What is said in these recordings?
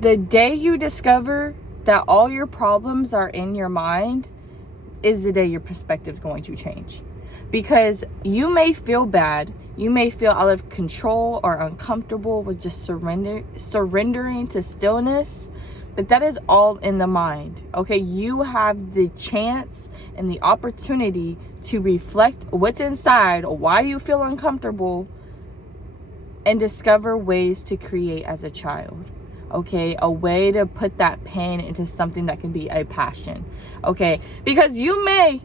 The day you discover that all your problems are in your mind is the day your perspective is going to change. Because you may feel bad, you may feel out of control or uncomfortable with just surrendering to stillness, but that is all in the mind. Okay, you have the chance and the opportunity to reflect what's inside, why you feel uncomfortable, and discover ways to create as a child. Okay, a way to put that pain into something that can be a passion. Okay, because you may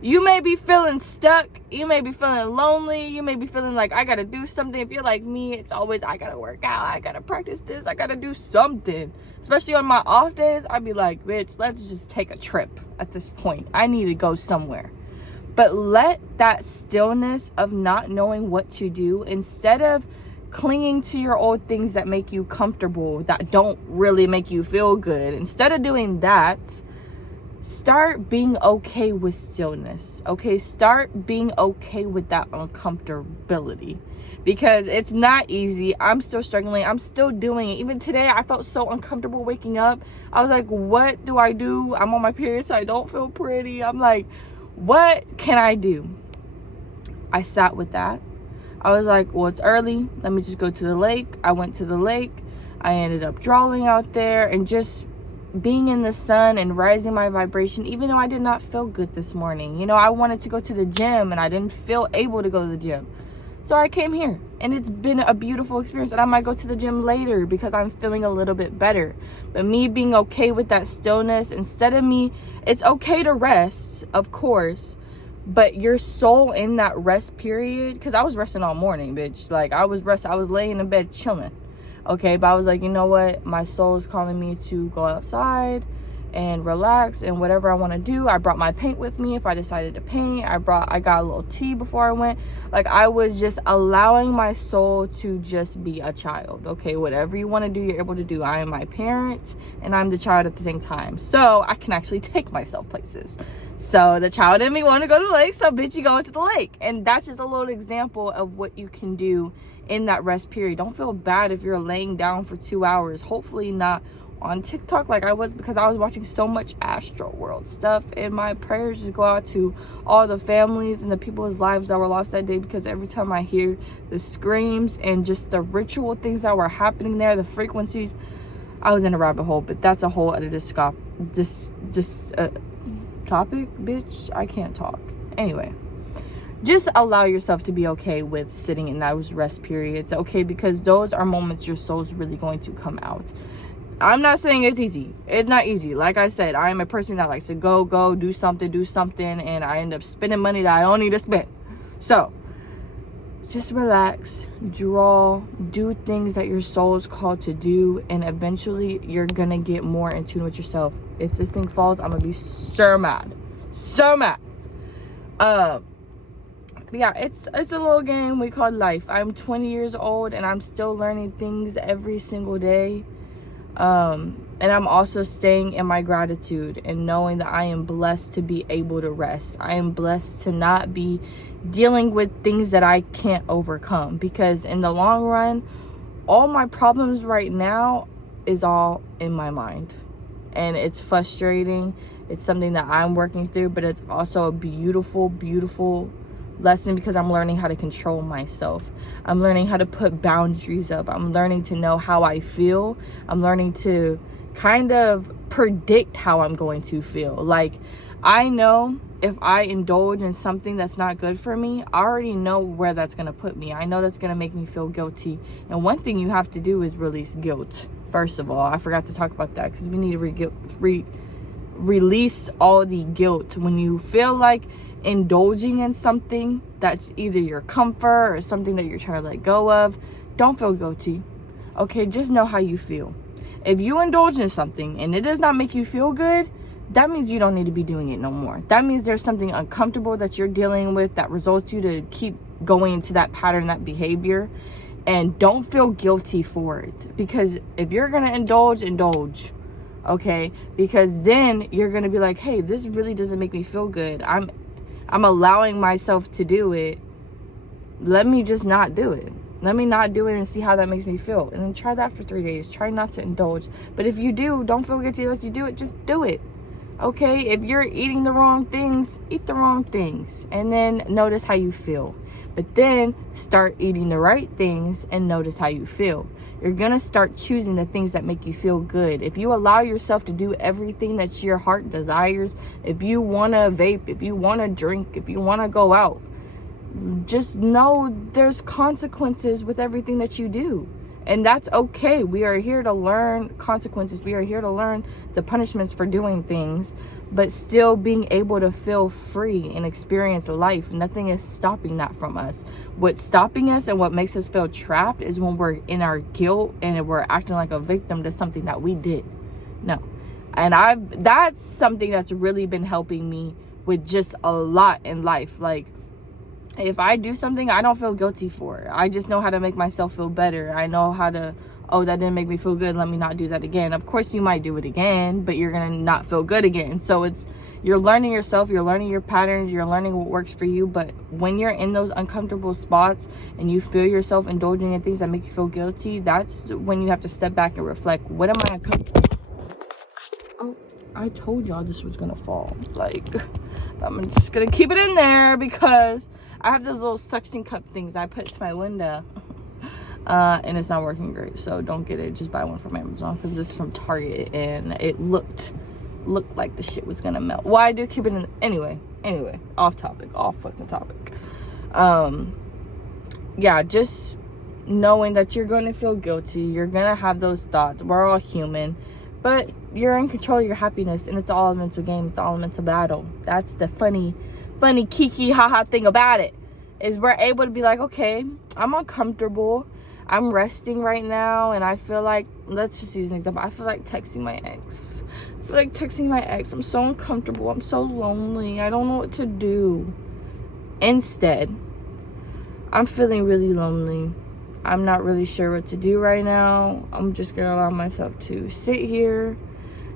be feeling stuck, you may be feeling lonely, you may be feeling like I gotta do something. If you're like me, it's always I gotta work out, I gotta practice this, I gotta do something. Especially on my off days, I'd be like, bitch, let's just take a trip at this point. I need to go somewhere. But let that stillness of not knowing what to do, instead of clinging to your old things that make you comfortable, that don't really make you feel good, instead of doing that, start being okay with stillness. Okay, start being okay with that uncomfortability, because it's not easy. I'm still struggling, I'm still doing it. Even today I felt so uncomfortable waking up. I was like, what do I do? I'm on my period, so I don't feel pretty. I'm like, what can I do? I sat with that. I was like, well, it's early, let me just go to the lake. I went to the lake. I ended up drawing out there and just being in the sun and rising my vibration, even though I did not feel good this morning. You know, I wanted to go to the gym and I didn't feel able to go to the gym. So I came here and it's been a beautiful experience, and I might go to the gym later because I'm feeling a little bit better. But me being okay with that stillness, instead of me, it's okay to rest, of course, but your soul in that rest period, because I was resting all morning, bitch. Like, I was laying in bed chilling. Okay, but I was like, you know what? My soul is calling me to go outside and relax and whatever I want to do. I brought my paint with me if I decided to paint. I got a little tea before I went. Like, I was just allowing my soul to just be a child. Okay, whatever you want to do, you're able to do. I am my parent and I'm the child at the same time. So I can actually take myself places. So the child in me wanted to go to the lake, so bitch, you go into the lake. And that's just a little example of what you can do in that rest period. Don't feel bad if you're laying down for 2 hours. Hopefully not on TikTok like I was, because I was watching so much Astro World stuff. And my prayers just go out to all the families and the people's lives that were lost that day, because every time I hear the screams and just the ritual things that were happening there, the frequencies, I was in a rabbit hole. But that's a whole other topic, bitch. I can't talk. Anyway, just allow yourself to be okay with sitting in those rest periods, okay? Because those are moments your soul's really going to come out. I'm not saying it's easy. It's not easy. Like I said, I am a person that likes to go, do something, and I end up spending money that I don't need to spend. So, just relax, draw, do things that your soul is called to do, and eventually you're gonna get more in tune with yourself. If this thing falls, I'm gonna be so mad. Yeah, it's a little game we call life. I'm 20 years old and I'm still learning things every single day. And I'm also staying in my gratitude and knowing that I am blessed to be able to rest. I am blessed to not be dealing with things that I can't overcome, because in the long run, all my problems right now is all in my mind, and it's frustrating. It's something that I'm working through, but it's also a beautiful lesson, because I'm learning how to control myself. I'm learning how to put boundaries up. I'm learning to know how I feel. I'm learning to kind of predict how I'm going to feel. Like, I know if I indulge in something that's not good for me, I already know where that's going to put me. I know that's going to make me feel guilty. And one thing you have to do is release guilt. First of all, I forgot to talk about that, because we need to release all the guilt. When you feel like indulging in something that's either your comfort or something that you're trying to let go of, don't feel guilty. Okay, just know how you feel. If you indulge in something and it does not make you feel good, that means you don't need to be doing it no more. That means there's something uncomfortable that you're dealing with that results you to keep going into that pattern, that behavior. And don't feel guilty for it, because if you're gonna indulge, okay, because then you're gonna be like, hey, this really doesn't make me feel good. I'm allowing myself to do it. Let me just not do it. Let me not do it and see how that makes me feel. And then try that for 3 days. Try not to indulge. But if you do, don't feel guilty that you do it. Just do it. Okay? If you're eating the wrong things, eat the wrong things. And then notice how you feel. But then start eating the right things and notice how you feel. You're going to start choosing the things that make you feel good. If you allow yourself to do everything that your heart desires, if you want to vape, if you want to drink, if you want to go out, just know there's consequences with everything that you do. And that's okay. We are here to learn consequences. We are here to learn the punishments for doing things, but still being able to feel free and experience life. Nothing is stopping that from us. What's stopping us and what makes us feel trapped is when we're in our guilt and we're acting like a victim to something that we did. No. And that's something that's really been helping me with just a lot in life. Like, if I do something, I don't feel guilty for it. I just know how to make myself feel better. I know how to, oh, that didn't make me feel good, let me not do that again. Of course, you might do it again, but you're going to not feel good again. So you're learning yourself, you're learning your patterns, you're learning what works for you. But when you're in those uncomfortable spots and you feel yourself indulging in things that make you feel guilty, that's when you have to step back and reflect, what am I uncomfortable? Oh, I told y'all this was going to fall. Like, I'm just going to keep it in there because I have those little suction cup things I put to my window. And it's not working great. So don't get it. Just buy one from Amazon because this is from Target. And it looked like the shit was going to melt. Well, I do keep it in. Anyway. Off fucking topic. Yeah, just knowing that you're going to feel guilty. You're going to have those thoughts. We're all human. But you're in control of your happiness. And it's all a mental game. It's all a mental battle. That's the funny kiki haha thing about it, is we're able to be like, okay, I'm uncomfortable, I'm resting right now, and I feel like, let's just use an example, I feel like texting my ex. I'm so uncomfortable, I'm so lonely, I don't know what to do. Instead, I'm feeling really lonely, I'm not really sure what to do right now, I'm just gonna allow myself to sit here.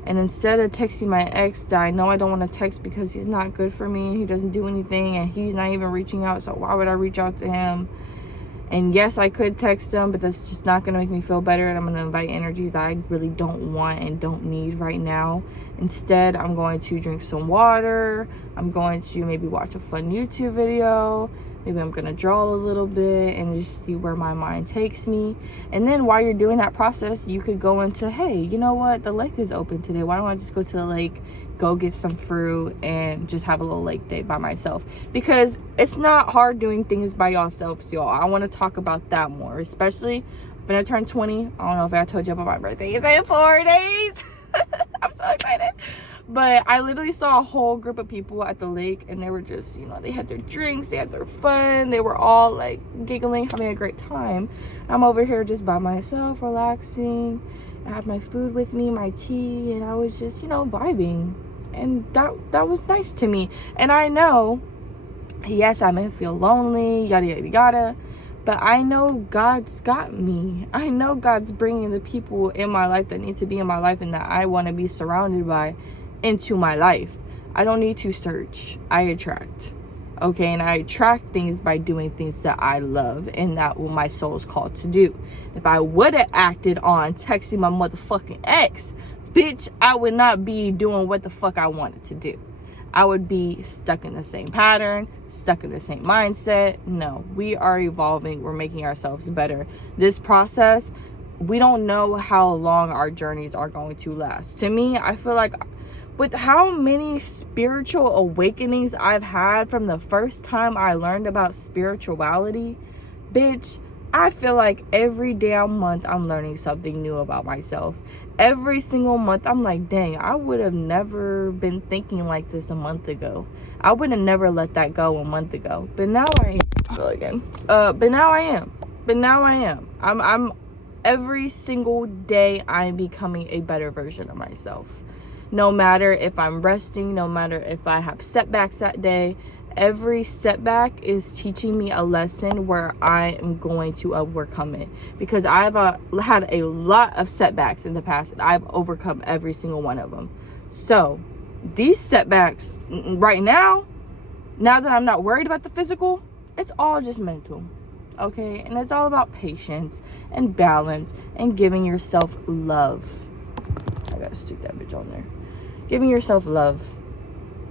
And instead of texting my ex that I know I don't want to text because he's not good for me and he doesn't do anything and he's not even reaching out, so why would I reach out to him? And yes, I could text him, but that's just not going to make me feel better, and I'm going to invite energies that I really don't want and don't need right now. Instead, I'm going to drink some water. I'm going to maybe watch a fun YouTube video. Maybe I'm going to draw a little bit and just see where my mind takes me. And then while you're doing that process, you could go into, hey, you know what? The lake is open today. Why don't I just go to the lake, go get some fruit, and just have a little lake day by myself? Because it's not hard doing things by yourselves, y'all. I want to talk about that more, especially when I turn 20. I don't know if I told you about my birthday. It's in 4 days. I'm so excited. But I literally saw a whole group of people at the lake, and they were just, they had their drinks, they had their fun, they were all like giggling, having a great time. I'm over here just by myself, relaxing. I had my food with me, my tea, and I was just, vibing. And that was nice to me. And I know, yes, I may feel lonely, yada, yada, yada, but I know God's got me. I know God's bringing the people in my life that need to be in my life and that I want to be surrounded by into my life. I don't need to search. I attract. Okay, and I attract things by doing things that I love and that what my soul is called to do. If I would have acted on texting my motherfucking ex, bitch, I would not be doing what the fuck I wanted to do. I would be stuck in the same pattern, stuck in the same mindset. No, we are evolving. We're making ourselves better. This process, we don't know how long our journeys are going to last. To me, I feel like with how many spiritual awakenings I've had from the first time I learned about spirituality, bitch, I feel like every damn month I'm learning something new about myself. Every single month I'm like, dang, I would have never been thinking like this a month ago. I would have never let that go a month ago. But now I am. But now I am. I'm every single day I'm becoming a better version of myself. No matter if I'm resting, no matter if I have setbacks that day, every setback is teaching me a lesson where I am going to overcome it. Because I've had a lot of setbacks in the past and I've overcome every single one of them. So these setbacks right now that I'm not worried about the physical, it's all just mental. okay? And it's all about patience and balance and giving yourself love. I gotta stick that bitch on there. Giving yourself love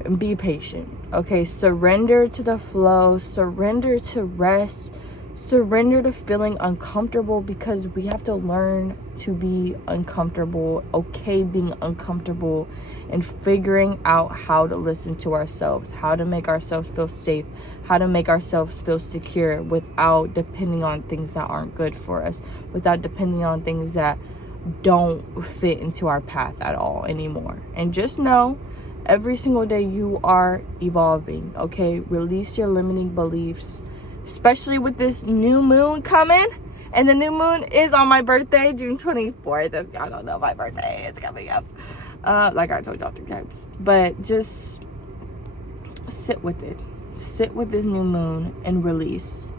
and be patient, okay? Surrender to the flow, surrender to rest, surrender to feeling uncomfortable, because we have to learn to be uncomfortable, okay being uncomfortable, and figuring out how to listen to ourselves, how to make ourselves feel safe, how to make ourselves feel secure without depending on things that aren't good for us, without depending on things that don't fit into our path at all anymore. And just know, every single day you are evolving, okay? Release your limiting beliefs, especially with this new moon coming. And the new moon is on my birthday, June 24th. If y'all don't know, my birthday is coming up. Like I told y'all 3 times. But just sit with it. Sit with this new moon and release.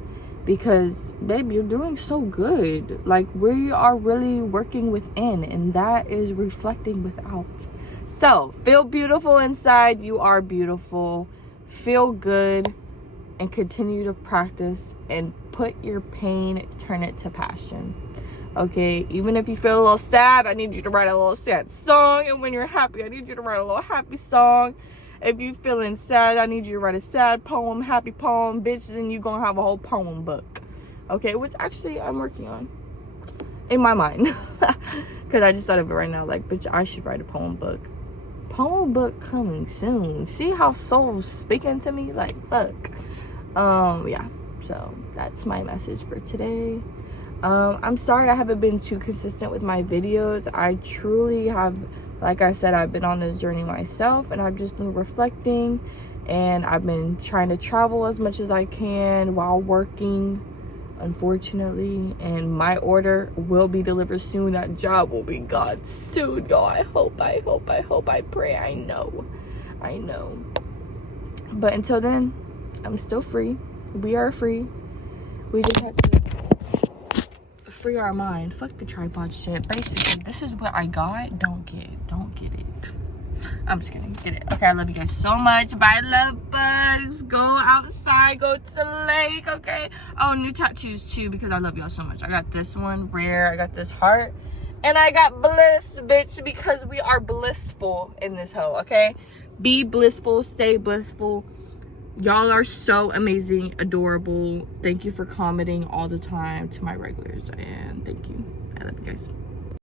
Because, babe, you're doing so good. Like, we are really working within, and that is reflecting without. So, feel beautiful inside. You are beautiful. Feel good. And continue to practice and put your pain, turn it to passion. Okay, even if you feel a little sad, I need you to write a little sad song. And when you're happy, I need you to write a little happy song. If you feeling sad, I need you to write a sad poem, happy poem, bitch. Then you gonna have a whole poem book. Okay, which actually I'm working on in my mind. Because I just thought of it right now. Like, bitch, I should write a poem book. Poem book coming soon. See how soul's speaking to me? Like, fuck. Yeah, so that's my message for today. I'm sorry I haven't been too consistent with my videos. I truly have, like I said, I've been on this journey myself, and I've just been reflecting, and I've been trying to travel as much as I can while working, unfortunately, and my order will be delivered soon. That job will be gone soon, y'all. I hope, I pray, I know. But until then, I'm still free. We are free. We just have to free our mind. Fuck the tripod shit. Basically, this is what I got. Don't get it. I'm just kidding. Get it. Okay, I love you guys so much. Bye, love bugs. Go outside. Go to the lake, okay? Oh, new tattoos, too, because I love y'all so much. I got this one, rare. I got this heart. And I got bliss, bitch, because we are blissful in this hoe, okay? Be blissful. Stay blissful. Y'all are so amazing, adorable. Thank you for commenting all the time to my regulars, and thank you. I love you guys.